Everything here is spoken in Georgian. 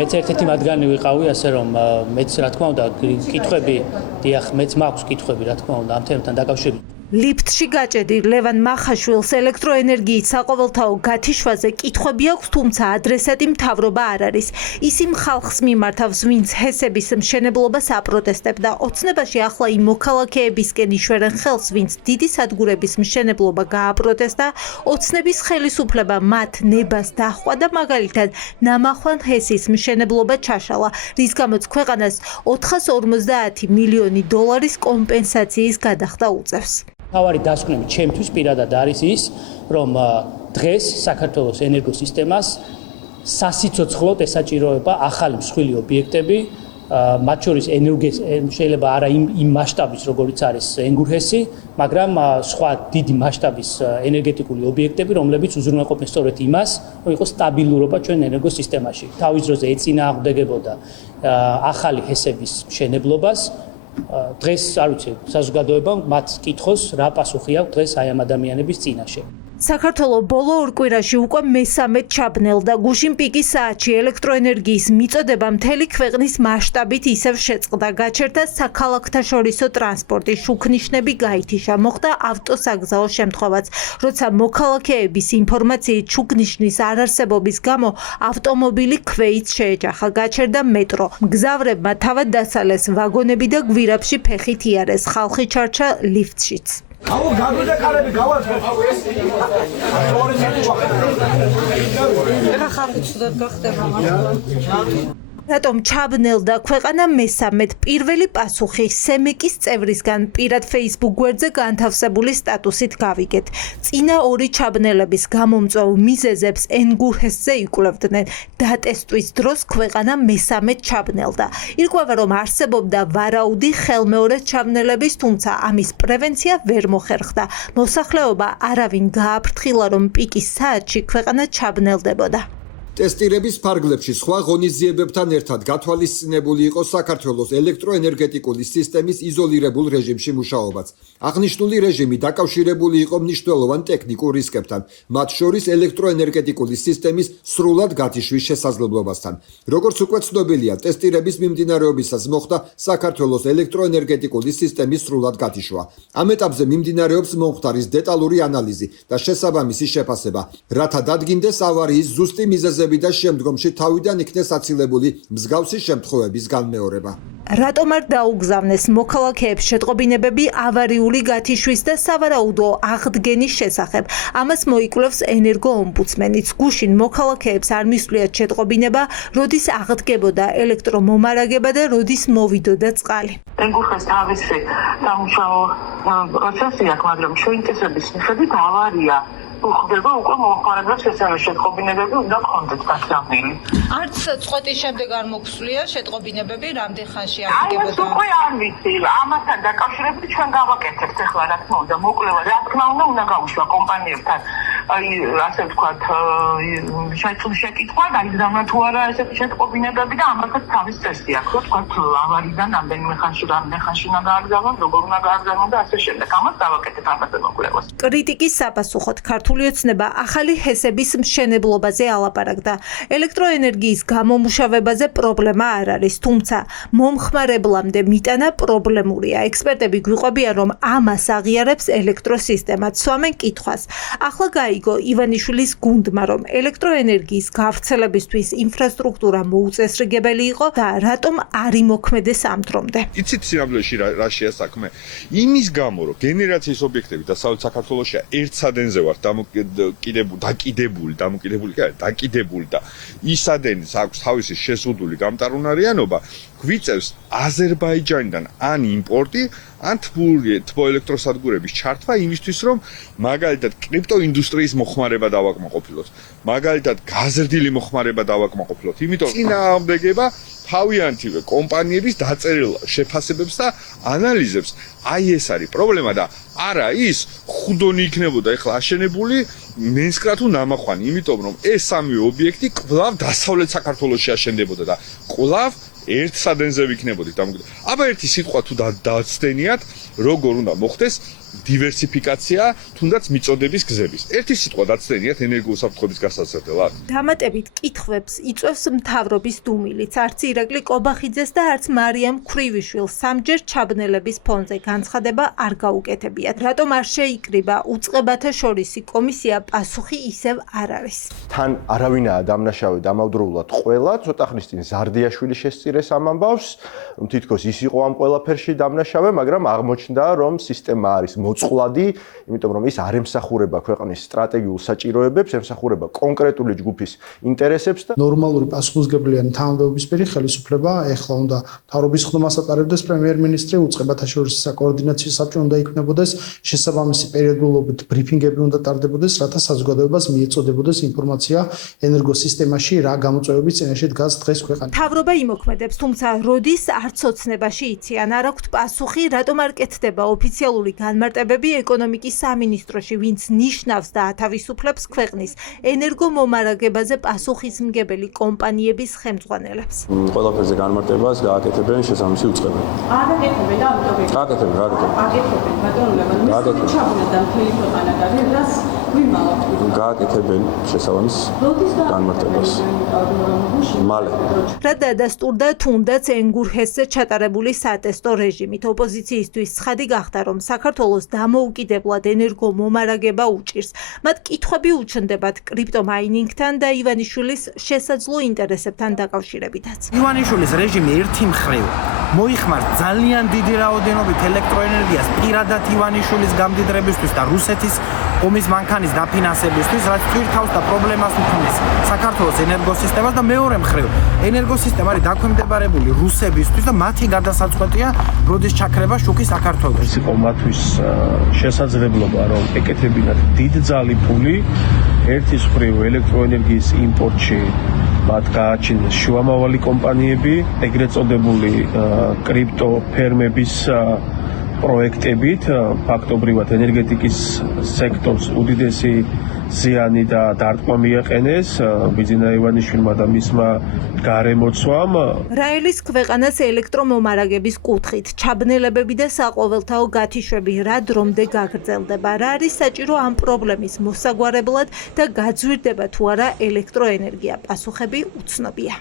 მეც ერთ-ერთი მათგანი ვიყავი, ასე რომ მეც რა თქმა უნდა კითხვები, დიახ, მეც მაქვს კითხვები, რა თქმა უნდა, ამ თემთან დაკავშირებით. ლიფტში გაჭედი ლევან მახაშვილს ელექტროენერგიის საყოველთაო გათიშვაზე კითხვები აქვს, თუმცა ადრესატი მთავრობა არ არის. ის იმ ხალხს მიმართავს, ვინც ჰესების მშენებლობას აპროტესტებდა. ოცნებაში ახლა იმ მოქალაქეებისკენ იშვერენ ხელს, ვინც დიდი სადგურების მშენებლობა გააპროტესტა, ოცნების ხელისუფლება მათ ნებას დაჰყვა და მაგალითად ნამახვან ჰესის მშენებლობა ჩაშალა, რის გამოც ქვეყანას 450 მილიონი დოლარის კომპენსაციის გადახდა უწევს. თავარი დასკვნები ჩემთვის პირადად არის ის, რომ დღეს საქართველოს ენერგოსისტემას სასიცოცხლოდ ესაჭიროება ახალი მსხვილი ობიექტები, მათ შორის შეიძლება არა იმ მასშტაბის, როგორიც არის ენგურჰესი, მაგრამ სხვა დიდი მასშტაბის ენერგეტიკული ობიექტები, რომლებიც უზრუნველყოფენ სწორედ იმას, რომ იყოს სტაბილურობა ჩვენ ენერგოსისტემაში. თავის დროზე ეწინააღმდეგებოდა ახალი ჰესების მშენებლობას. დღეს არ ვიცი, საზოგადოებამ მათ კითხოს რა პასუხი აქვს დღეს აი ამ ადამიანების წინაშე. საქართველოს ბოლო ორ კვირაში უკვე მესამედ ჩაბნელდა. გუშინ პიკის საათში ელექტროენერგიის მიწოდება მთელი ქვეყნის მასშტაბით ისევ შეწყდა. გაჩერდა საქალაქთაშორისო ტრანსპორტი, შუქნიშნები გაითიშა, მოხდა ავტოსაგზაო შემთხვევაც. როცა მოქალაქეების ინფორმაციით შუქნიშნის არარსებობის გამო ავტომობილი ქვეით შეეჯახა. გაჩერდა მეტრო. მგზავრებმა თავად დასალეს ვაგონები და გვირაბში ფეხით იარეს. ხალხი ჩარჩა ლიფტშიც. აუ გაგვიდა კარები გავაწყო. ეხა ხალხი ცუდად გახდება მართლა. რატომ ჩაბნელდა ქვეყანა მესამედ? პირველი პასუხი სემეკის წევრისგან პირად Facebook გვერდზე განთავსებული სტატუსით გავიგეთ. წინა ორი ჩაბნელების გამომწვევ მიზეზებს ენგურჰესზე იკვლევდნენ. დატესტვის დროს ქვეყანა მესამედ ჩაბნელდა. ირკვევა, რომ არსებობდა ვარაუდი ხელმეორედ ჩაბნელების, თუმცა ამის პრევენცია ვერ მოხერხდა. მოსახლეობა არავინ გააფრთხილა, რომ პიკის საათში ქვეყანა ჩაბნელდებოდა. ტესტირების ფარგლებში სხვა ღონისძიებებთან ერთად გათვალისწინებული იყო საქართველოს ელექტროენერგეტიკული სისტემის იზოლირებულ რეჟიმში მუშაობაც. აღნიშნული რეჟიმი დაკავშირებული იყო მნიშვნელოვან ტექნიკურ რისკებთან, მათ შორის ელექტროენერგეტიკული სისტემის სრულად გათიშვის შესაძლებლობასთან. როგორც უკვე ცნობილია, ტესტირების მიმდინარეობისას მოხდა საქართველოს ელექტროენერგეტიკული სისტემის სრულად გათიშვა. ამ ეტაპზე მიმდინარეობს მომხდარის დეტალური ანალიზი და შესაბამისი შეფასება, რათა დადგინდეს ავარიის ზუსტი მიზეზი და შემდგომში თავიდან იქნეს აცილებული მსგავსი შემთხვევების განმეორება. რატომ არ დაუგზავნეს მოქალაქეებს შეტყობინებები ავარიული გათიშვის და სავარაუდო აღდგენის შესახებ? ამას მოიკვლევს ენერგოომბუდსმენიც. გუშინ მოქალაქეებს არ მისვლიათ შეტყობინება, როდის აღდგებოდა ელექტრომომარაგება და როდის მოვიდოდა წყალი. ენგურჰეს თავისი სამუშაო პროცესი აქვს, მაგრამ ჩვენ წესების მიხედვით ავარია ხდება უკვე მომხმარებლებს ესაა შეტყობინებები უნდა გქონდეთ გასაგები. არც წყვეტის შემდეგ არ მოგვსვლია შეტყობინებები, რამდენ ხანში აი ეს აღდგებოდა? უკვე არ ვიცი, ამასთან დაკავშირებით ჩვენ გავაკეთებთ ახლა რა თქმა უნდა მოკვლევა, რა თქმა უნდა გავუშვა კომპანიებთან. აი ასე ვთქვათ, შეკითხვა, დაიძრამა თუ არა ესეთი შეტყობინებები და ამასაც თავის წესი აქვს, რომ ვთქვათ, ავარიდან რამდენიმე ხანში უნდა გააგზავნონ, როგორ უნდა გააგზავნონ და ასე შემდეგ. ამას გავაკეთებ ამაზე მოკვლევას. კრიტიკის საპასუხოდ ქართული ოცნება ახალი ჰესების მშენებლობაზე ალაპარაკდა. ელექტროენერგიის გამომუშავებაზე პრობლემა არ არის, თუმცა მომხმარებლამდე მიტანა პრობლემურია. ექსპერტები გვიყვებიან, რომ ამას აღიარებს ელექტროსისტემა. სვამენ კითხვას. ახლა გაიგო ივანიშვილის გუნდმა, რომ ელექტროენერგიის გავრცელებისთვის ინფრასტრუქტურა მოუწესრიგებელი იყო და რატომ არ იმოქმედეს ამ დრომდე. იცით სინამდვილეში რა შეასაქმე? იმის გამო, რომ გენერაციის ობიექტები დასავლეთ საქართველოში ერთ სადენზე ვართ დამოკიდებული და ის სადენის აქვს თავისი შეზღუდული გამტარუნარიანობა, გვიწევს აზერბაიჯანიდან ან იმპორტი, ან თბოელექტროსადგურების ჩართვა იმისთვის, რომ მაგალითად კრიპტოინდუსტრიის მოხმარება დავაკმაყოფილოთ, მაგალითად გაზრდილი მოხმარება დავაკმაყოფილოთ, იმიტომ წინააღმდეგება თავიანთი კომპანიების დაწერილ შეფასებებს და ანალიზებს. აი ეს არის პრობლემა და არა ის ხუდონი იქნებოდა ეხლა აშენებული მენსკრა თუ ნამახვანი, იმიტომ რომ ეს სამი ობიექტი კვლავ დასავლეთ საქართველოში აშენდებოდა და კვლავ ერთ სადენზე ვიქნებოდით. აბა ერთი სიტყვა თუ დაცდენიათ, როგორ უნდა მოხდეს დივერსიფიკაცია, თუნდაც მიწოდების გზების. ერთი სიტყვა დაცდენიათ ენერგოუსაფრთხოების გასაცდელად. დამატებით კითხვებს იწვევს მთავრობის დუმილიც, არც ირაკლი კობახიძეს და არც მარიამ ქრივიშვილს სამჯერ ჩაბნელების ფონზე განცხადება არ გაუკეთებიათ. რატომ არ შეიკრიბა უწყებათა შორისი კომისია, პასუხი ისევ არ არის. თან არავინაა დამნაშავე დამავდროულად ყველა, ცოტა ხნის წინ ზარდიაშვილი შესწირეს ამ ამბავს, რომ თითქოს ის იყო ამ ყველაფერში დამნაშავე, მაგრამ აღმოჩნდა, რომ სისტემა არის მოწყვლადი, იმიტომ რომ ის არ ემსახურება ქვეყნის სტრატეგიულ საჭიროებებს, ემსახურება კონკრეტული ჯგუფის ინტერესებს და ნორმალური პასუხისმგებლიანი თანამდებობისფერი ხელისუფლება ეხლა უნდა მთავრობის ხდომას ატარებდეს პრემიერ-მინისტრი, უწყებათა შორის საკოორდინაციო საბჭო უნდა იქნებოდეს, შესაბამისი პერიოდულობით ბრიფინგები უნდა ტარდებოდეს, რათა საზოგადოებას მიეწოდებოდეს ინფორმაცია ენერგოსისტემაში რა გამოწვევების წინაშე დგას დღეს ქვეყანა. მთავრობა იმოქმედებს, თუმცა როდის არც ოცნებაში იციან, არ აქვთ პასუხი, რატომ არ კეთდება ოფიციალური განმარტებები ეკონომიკის სამინისტროში, ვინც ნიშნავს და ათავისუფლებს ქვეყნის ენერგომომარაგებაზე პასუხისმგებელი კომპანიების ხელმძღვანელებს. ყველაფერზე განმარტებას გააკეთებენ შესაბამისი უწყებები. არ აკეთებენ და ამიტომ გააკეთებენ. აკეთებენ, ბატონო ლევან, მის ჩაბულა მთელი ქვეყანა და რას ვიმალავთ? გააკეთებენ შესაბამის განმარტებას. მალე. რა დადასტურდა თუნდაც ენგურჰესზე ჩატარებული სატესტო რეჟიმით, ოპოზიციისთვის ცხადი გახდა, რომ საქართველოს დამოუკიდებლად ენერგომომარაგება უჭირს. მათ კითხვები უჩნდებათ კრიპტომაინინგთან და ივანიშვილის შესაძლო ინტერესებთან დაკავშირებითაც. ივანიშვილის რეჟიმი ერთი მხრივ მოიხმარს ძალიან დიდი რაოდენობით ელექტროენერგიას პირადად ივანიშვილის გამდიდრებისთვის და რუსეთის ომის მანქანის დაფინანსებისთვის, რაც თვითავს და პრობლემას უქმნის საქართველოს ენერგოსისტემას და მეორე მხრივ ენერგოსისტემა არის დაქვემდებარებული რუსებისთვის და მათი გადასაწყვეტია როდის ჩაქრება შუქი საქართველოს. ის იყო მათთვის შესაძლებლობა რომ ეკეთებინათ დიდძალი ფული ერთის მხრივ ელექტროენერგიის იმპორტში მათ გააჩინეს შუამავალი კომპანიები, ეგრეთ წოდებული კრიპტო ფერმების პროექტებით, ფაქტობრივად ენერგეტიკის სექტორს უდიდესი ზიანი და დარტყმა მიაყენეს ბიძინა ივანიშვილმა და მისმა გარემოცვამ. რაელის ქვეყანას ელექტრომომარაგების კუთხით ჩაბნელებები და საყოველთაო გათიშვები რა დრომდე გაგრძელდება, რა არის საჭირო ამ პრობლემის მოსაგვარებლად და გაძვირდება თუ არა ელექტროენერგია, პასუხები უცნობია.